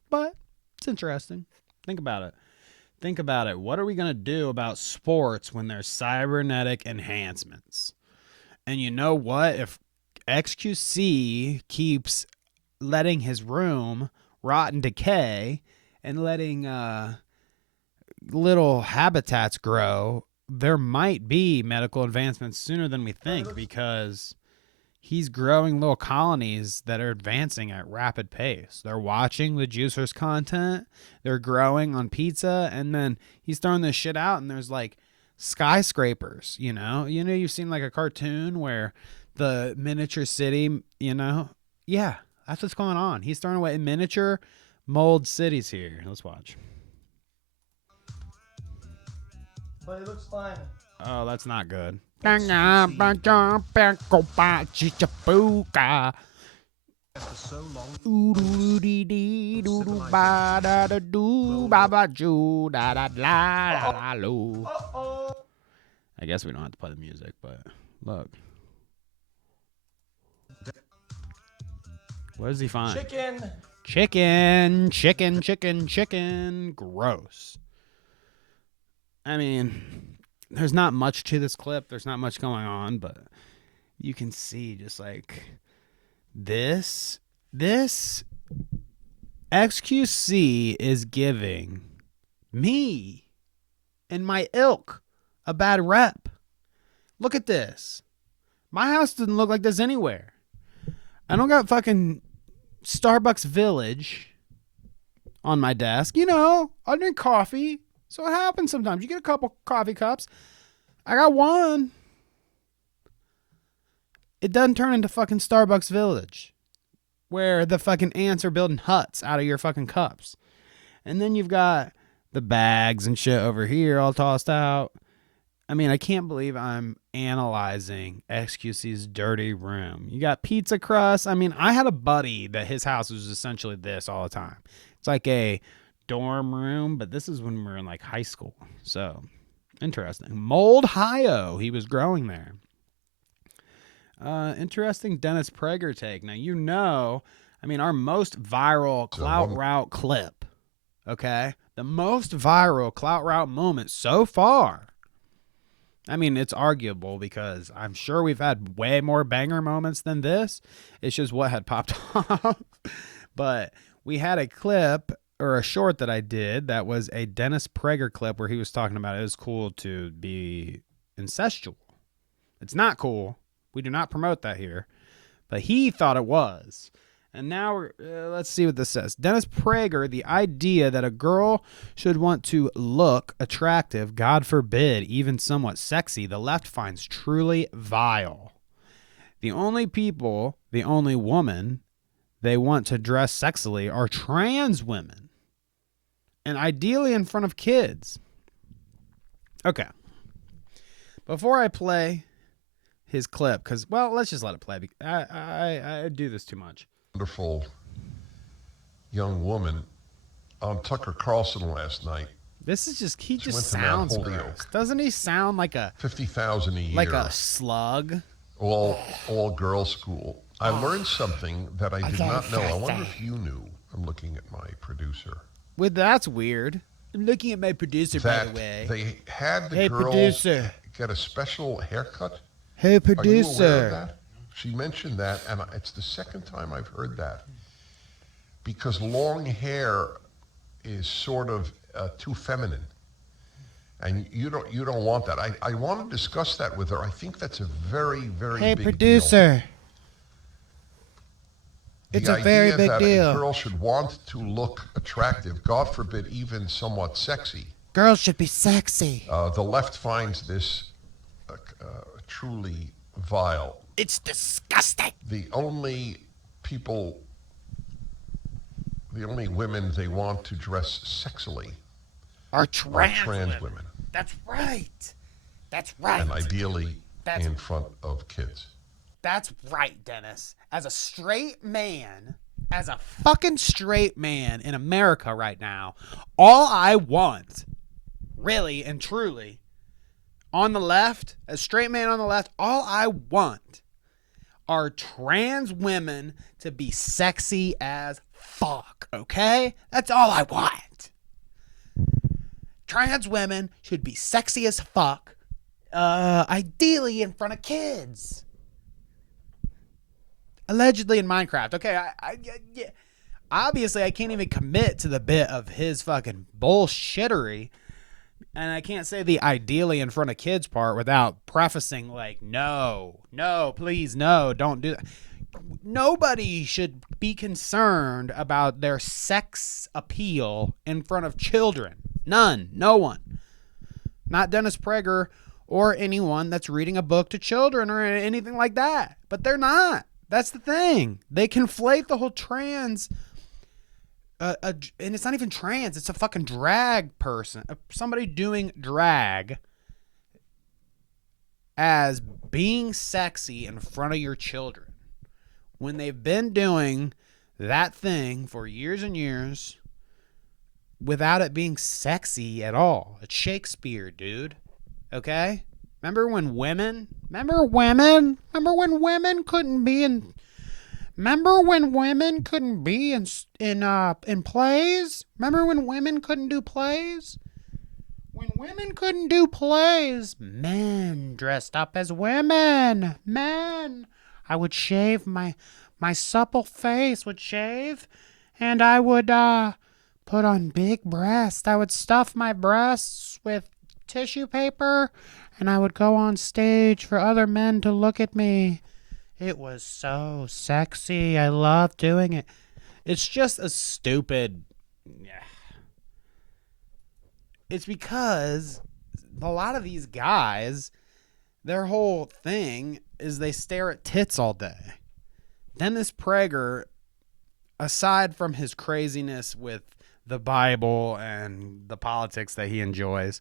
But it's interesting. Think about it. Think about it. What are we going to do about sports when there's cybernetic enhancements? And you know what? If xQc keeps letting his room rot and decay and letting little habitats grow, there might be medical advancements sooner than we think, because he's growing little colonies that are advancing at rapid pace. They're watching the juicers content, they're growing on pizza, and then he's throwing this shit out, and there's like skyscrapers, you know, you've seen like a cartoon where the miniature city, yeah, that's what's going on. He's throwing away miniature mold cities here. Let's watch. But it looks fine. Oh, that's not good. I guess we don't have to play the music, but look. What does he find? Chicken. Gross. I mean, there's not much to this clip. There's not much going on, but you can see just like this xQc is giving me and my ilk a bad rep. Look at this. My house doesn't look like this anywhere. I don't got fucking Starbucks Village on my desk. I drink coffee. So it happens sometimes. You get a couple coffee cups. I got one. It doesn't turn into fucking Starbucks Village, where the fucking ants are building huts out of your fucking cups. And then you've got the bags and shit over here all tossed out. I mean, I can't believe I'm analyzing xQc's dirty room. You got pizza crust. I mean, I had a buddy that his house was essentially this all the time. It's like a dorm room, but this is when we were in like high school. So interesting. MOLDHIO, he was growing there. Interesting Dennis Prager take. Now, our most viral Clout Route clip, okay? The most viral Clout Route moment so far. I mean, it's arguable because I'm sure we've had way more banger moments than this. It's just what had popped off. But we had a clip or a short that I did that was a Dennis Prager clip where he was talking about it is cool to be incestual. It's not cool. We do not promote that here. But he thought it was. And now let's see what this says. Dennis Prager, the idea that a girl should want to look attractive, God forbid, even somewhat sexy, the left finds truly vile. The only woman they want to dress sexily are trans women. And ideally in front of kids. Okay. Before I play his clip, because, well, let's just let it play. I do this too much. Wonderful young woman on Tucker Carlson last night. This is just, he just sounds gross. Doesn't he sound like a $50,000 a year, like a slug? All girls school. I learned something that I did not know. I wonder if you knew. I'm looking at my producer. Well, that's weird. I'm looking at my producer, by the way. They had the girls get a special haircut. Hey, producer. Are you aware of that? She mentioned that, and it's the second time I've heard that. Because long hair is sort of too feminine. And you don't want that. I want to discuss that with her. I think that's a very, very big deal. Hey, producer. It's a very big deal. A girl should want to look attractive, God forbid, even somewhat sexy. Girls should be sexy. The left finds this truly vile. It's disgusting. The only women they want to dress sexily are trans women. women. That's right. That's right. And ideally in front of kids. That's right, Dennis. As a straight man, as a fucking straight man in America right now, all I want, really and truly, on the left, as straight man on the left, all I want are trans women to be sexy as fuck, okay? That's all I want. Trans women should be sexy as fuck, ideally in front of kids. Allegedly in Minecraft. Okay, yeah. Obviously, I can't even commit to the bit of his fucking bullshittery. And I can't say the ideally in front of kids part without prefacing like, no, please, no, don't do that. Nobody should be concerned about their sex appeal in front of children. None. No one. Not Dennis Prager or anyone that's reading a book to children or anything like that. But they're not. That's the thing. They conflate the whole trans, and it's not even trans. It's a fucking drag person. Somebody doing drag as being sexy in front of your children. When they've been doing that thing for years and years without it being sexy at all. It's Shakespeare, dude. Okay? Remember when women couldn't be in plays? Remember when women couldn't do plays? When women couldn't do plays, men dressed up as women. Men. I would shave my supple face would shave, and I would put on big breasts. I would stuff my breasts with tissue paper, and I would go on stage for other men to look at me. It was so sexy. I loved doing it. It's just a stupid... It's because a lot of these guys, their whole thing is they stare at tits all day. Dennis Prager, aside from his craziness with the Bible and the politics that he enjoys,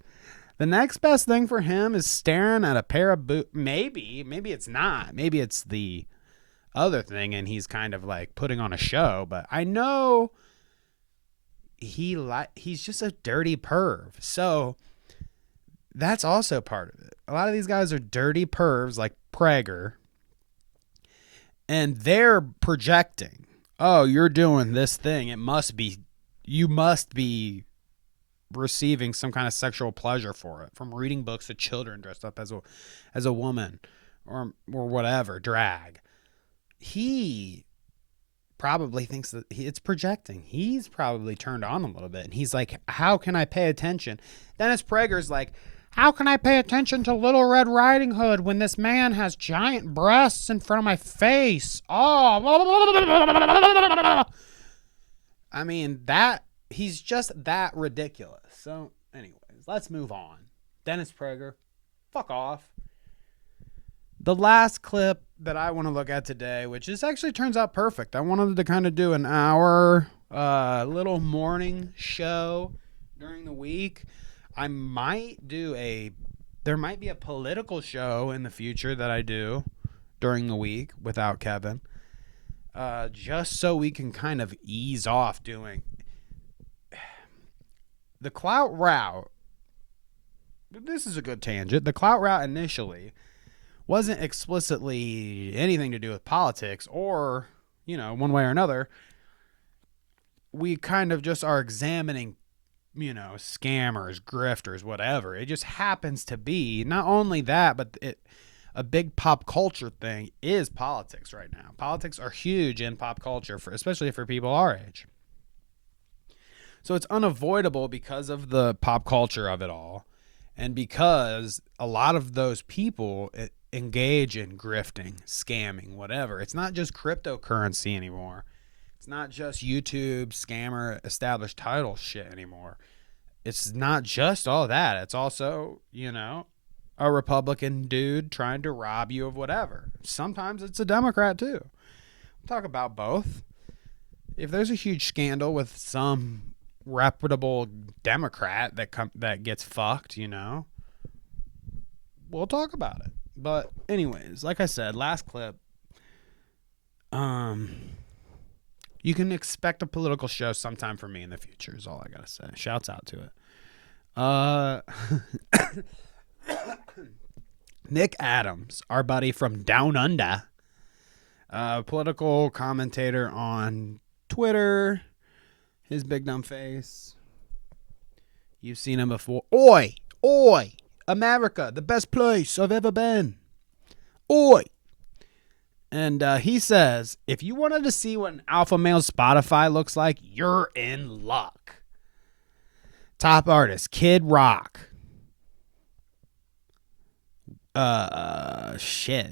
the next best thing for him is staring at a pair of boots. Maybe it's not. Maybe it's the other thing and he's kind of like putting on a show. But I know he's just a dirty perv. So that's also part of it. A lot of these guys are dirty pervs like Prager. And they're projecting, oh, you're doing this thing. You must be receiving some kind of sexual pleasure for it, from reading books to children dressed up as a woman or whatever, drag. He probably thinks that it's projecting. He's probably turned on a little bit, and he's like, how can I pay attention? Dennis Prager's like, how can I pay attention to Little Red Riding Hood when this man has giant breasts in front of my face? Oh, I mean, he's just that ridiculous. So, anyways, let's move on. Dennis Prager, fuck off. The last clip that I want to look at today, which actually turns out perfect. I wanted to kind of do an hour little morning show during the week. There might be a political show in the future that I do during the week without Kevin. Just so we can kind of ease off doing the Clout route. This is a good tangent. The Clout route initially wasn't explicitly anything to do with politics or, one way or another. We kind of just are examining, scammers, grifters, whatever. It just happens to be not only that, but a big pop culture thing is politics right now. Politics are huge in pop culture, especially for people our age. So it's unavoidable because of the pop culture of it all, and because a lot of those people engage in grifting, scamming, whatever. It's not just cryptocurrency anymore. It's not just YouTube scammer established title shit anymore. It's not just all that. It's also, a Republican dude trying to rob you of whatever. Sometimes it's a Democrat too. We'll talk about both. If there's a huge scandal with some reputable Democrat that gets fucked, you know, we'll talk about it. But anyways, like I said, last clip, you can expect a political show sometime from me in the future is all I gotta say. Shouts out to it. Nick Adams, our buddy from Down Under, political commentator on Twitter, his big dumb face. You've seen him before. Oi, America, the best place I've ever been. Oi. And he says, if you wanted to see what an alpha male Spotify looks like, you're in luck. Top artist, Kid Rock.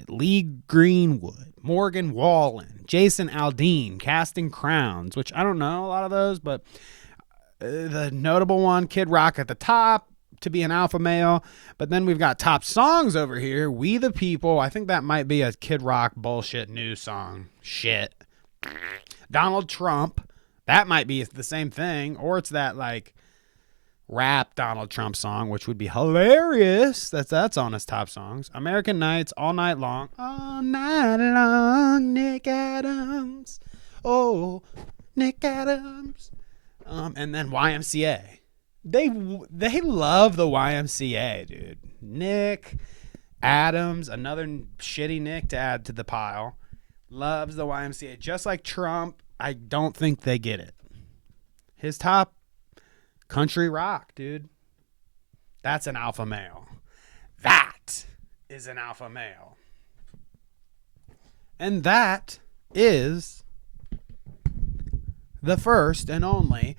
Lee Greenwood, Morgan Wallen, Jason Aldean, Casting Crowns, which I don't know a lot of those, but the notable one, Kid Rock at the top to be an alpha male. But then we've got top songs over here. We the People. I think that might be a Kid Rock bullshit new song. Shit. Donald Trump. That might be the same thing. Or it's that like rap Donald Trump song, which would be hilarious. That's on his top songs. American Nights, All Night Long. All night long, Nick Adams. Oh, Nick Adams. And then YMCA. They love the YMCA, dude. Nick Adams, another shitty Nick to add to the pile, loves the YMCA. Just like Trump, I don't think they get it. His top, country rock, dude. That's an alpha male. That is an alpha male. And that is the first and only...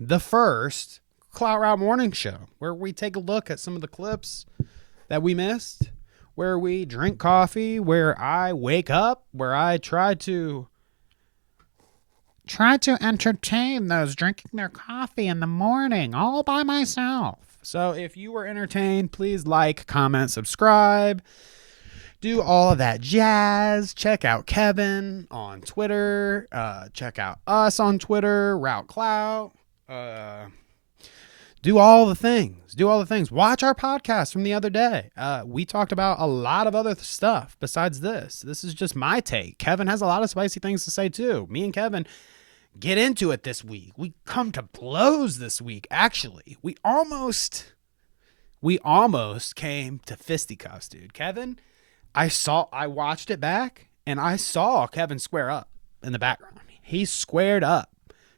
the first Clout Route Morning Show, where we take a look at some of the clips that we missed, where we drink coffee, where I wake up, where I try to entertain those drinking their coffee in the morning all by myself. So if you were entertained, please like, comment, subscribe. Do all of that jazz. Check out Kevin on Twitter. Check out us on Twitter. Route Clout. Do all the things. Watch our podcast from the other day. We talked about a lot of other stuff besides this. This is just my take. Kevin has a lot of spicy things to say too. Me and Kevin get into it this week. We come to blows this week. Actually, we almost came to fisticuffs, dude. Kevin... I watched it back, and I saw Kevin square up in the background. He squared up.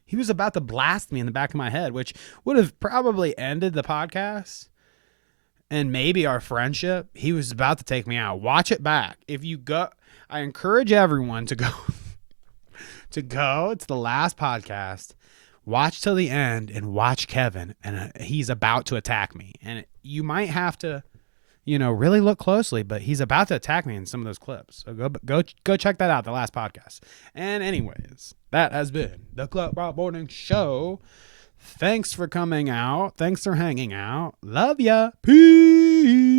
He was about to blast me in the back of my head, which would have probably ended the podcast and maybe our friendship. He was about to take me out. Watch it back. If you go, I encourage everyone to go it's the last podcast. Watch till the end and watch Kevin, and he's about to attack me. And you might have to... really look closely, but he's about to attack me in some of those clips. So go check that out, the last podcast. And anyways, that has been the Clout Route Morning Show. Thanks for coming out. Thanks for hanging out. Love ya. Peace.